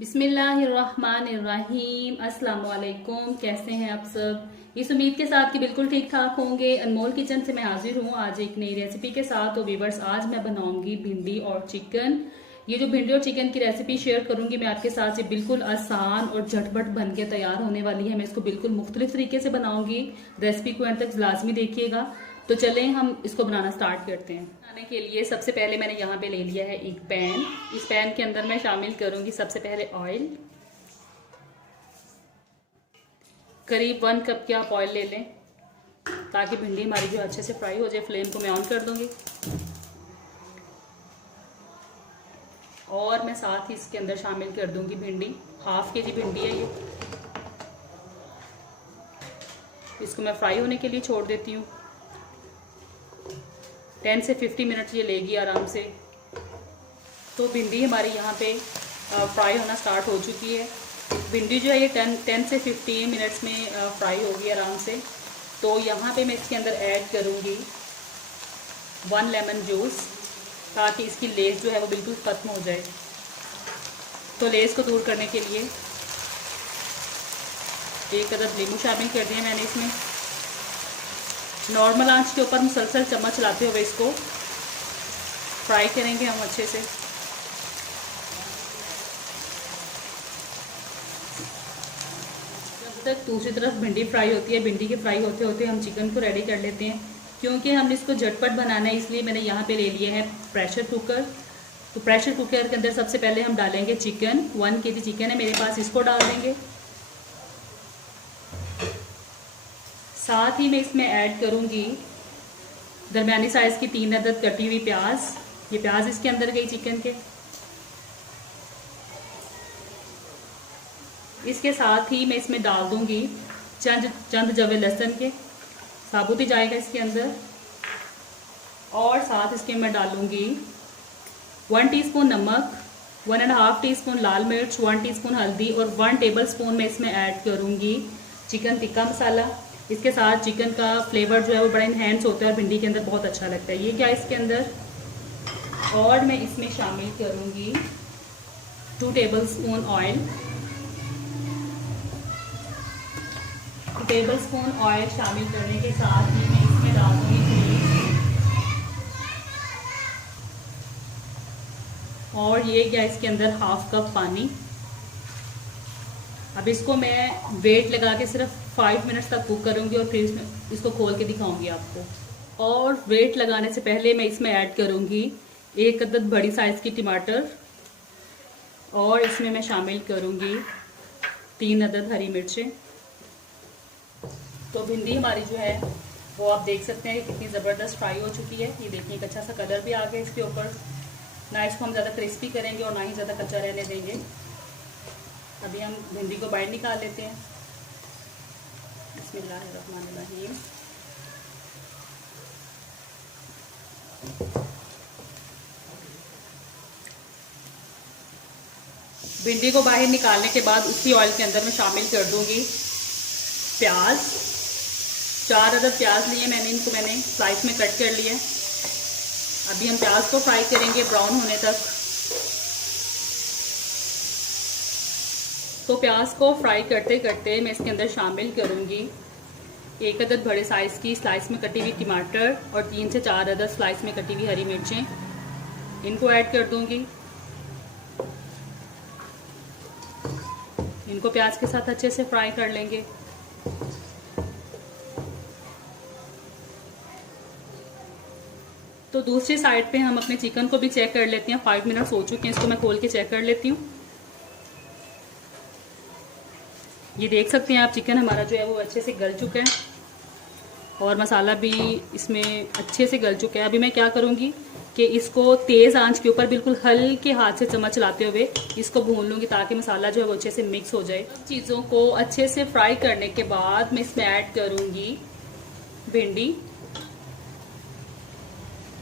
बिस्मिल्लाहिर्रहमानिर्रहीम। अस्सलाम वालेकुम। कैसे हैं आप सब। इस उम्मीद के साथ कि बिल्कुल ठीक ठाक होंगे। अनमोल किचन से मैं हाजिर हूँ आज एक नई रेसिपी के साथ। तो व्यूअर्स, आज मैं बनाऊंगी भिंडी और चिकन। ये जो भिंडी और चिकन की रेसिपी शेयर करूंगी मैं आपके साथ, ये बिल्कुल आसान और झटपट बन के तैयार होने वाली है। मैं इसको बिल्कुल मुख्तलिफ तरीके से बनाऊंगी। रेसिपी को एंड तक लाजमी देखिएगा। तो चलें हम इसको बनाना स्टार्ट करते हैं। बनाने के लिए सबसे पहले मैंने यहाँ पे ले लिया है एक पैन। इस पैन के अंदर मैं शामिल करूंगी सबसे पहले ऑयल। करीब 1 कप के आप ऑयल ले लें ताकि भिंडी हमारी जो अच्छे से फ्राई हो जाए। फ्लेम को मैं ऑन कर दूंगी और मैं साथ ही इसके अंदर शामिल कर दूंगी भिंडी। 1/2 kg भिंडी है ये। इसको मैं फ्राई होने के लिए छोड़ देती हूँ। 10 से 50 मिनट ये लेगी आराम से। तो भिंडी हमारी यहाँ पे फ्राई होना स्टार्ट हो चुकी है। भिंडी जो है ये 10 से 15 मिनट्स में फ्राई होगी आराम से। तो यहाँ पे मैं इसके अंदर ऐड करूँगी 1 लेमन जूस ताकि इसकी लेस जो है वो बिल्कुल ख़त्म हो जाए। तो लेस को दूर करने के लिए 1 अदद नींबू शामिल कर दिया मैंने इसमें। नॉर्मल आंच के ऊपर मुसलसल चम्मच चलाते हुए इसको फ्राई करेंगे हम अच्छे से। जब तक दूसरी तरफ भिंडी फ्राई होती है, भिंडी के फ्राई होते होते हम चिकन को रेडी कर लेते हैं। क्योंकि हम इसको झटपट बनाना है इसलिए मैंने यहाँ पे ले लिया है प्रेशर कुकर। तो प्रेशर कुकर के अंदर सबसे पहले हम डालेंगे चिकन। 1 kg चिकन है मेरे पास, इसको डाल देंगे। साथ ही मैं इसमें ऐड करूंगी दरमियानी साइज की 3 अदद कटी हुई प्याज। ये प्याज इसके अंदर गई चिकन के। इसके साथ ही मैं इसमें डाल दूंगी चंद जवे लहसुन के, साबुत ही जाएगा इसके अंदर। और साथ इसके मैं डालूंगी 1 टीस्पून नमक, 1.5 टीस्पून लाल मिर्च, 1 टीस्पून हल्दी और 1 टेबलस्पून मैं इसमें ऐड करूंगी चिकन टिक्का मसाला। इसके साथ चिकन का फ्लेवर जो है वो बड़ा इन्हेंस होता है और भिंडी के अंदर बहुत अच्छा लगता है। ये क्या इसके अंदर। और मैं इसमें शामिल करूंगी 2 टेबलस्पून ऑयल। 2 टेबलस्पून ऑयल शामिल करने के साथ ही मैं इसमें डाल दूंगी घी। और ये क्या इसके अंदर 1/2 कप पानी। अब इसको मैं वेट लगा के सिर्फ 5 मिनट्स तक कुक करूंगी और फिर इसको खोल के दिखाऊंगी आपको। और वेट लगाने से पहले मैं इसमें ऐड करूंगी 1 अदद बड़ी साइज की टमाटर। और इसमें मैं शामिल करूंगी 3 अदद हरी मिर्चें। तो भिंडी हमारी जो है वो आप देख सकते हैं कितनी ज़बरदस्त फ्राई हो चुकी है। ये देखिए एक अच्छा सा कलर भी आ गया इसके ऊपर। ना इसको हम ज़्यादा क्रिस्पी करेंगे और ना ही ज़्यादा कच्चा रहने देंगे। अभी हम भिंडी को बाहर निकाल लेते हैं। बिस्मिल्लाहिर्रहमानिर्रहीम। भिंडी को बाहर निकालने के बाद उसी ऑयल के अंदर मैं शामिल कर दूंगी प्याज। 4 अदद प्याज लिए मैंने, इनको मैंने स्लाइस में कट कर लिया। अभी हम प्याज को फ्राई करेंगे ब्राउन होने तक। तो प्याज को फ्राई करते करते मैं इसके अंदर शामिल करूंगी 1 अदद बड़े साइज की स्लाइस में कटी हुई टमाटर और 3 से 4 अदद स्लाइस में कटी हुई हरी मिर्चें। इनको ऐड कर दूंगी। इनको प्याज के साथ अच्छे से फ्राई कर लेंगे। तो दूसरी साइड पे हम अपने चिकन को भी चेक कर लेते हैं। 5 मिनट्स हो चुके हैं, इसको मैं खोल के चेक कर लेती हूँ। ये देख सकते हैं आप चिकन हमारा जो है वो अच्छे से गल चुका है और मसाला भी इसमें अच्छे से गल चुका है। अभी मैं क्या करूँगी कि इसको तेज़ आंच के ऊपर बिल्कुल हल्के हाथ से चम्मच चलाते हुए इसको भून लूँगी ताकि मसाला जो है वो अच्छे से मिक्स हो जाए। चीज़ों को अच्छे से फ्राई करने के बाद मैं इसमें ऐड करूँगी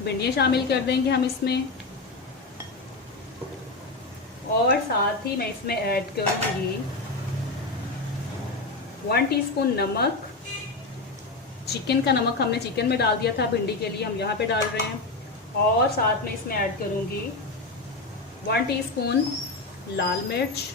भिंडियाँ शामिल कर देंगे हम इसमें। और साथ ही मैं इसमें ऐड करूँगी 1 टीस्पून नमक। चिकन का नमक हमने चिकन में डाल दिया था, भिंडी के लिए हम यहाँ पे डाल रहे हैं। और साथ में इसमें ऐड करूँगी 1 टीस्पून लाल मिर्च,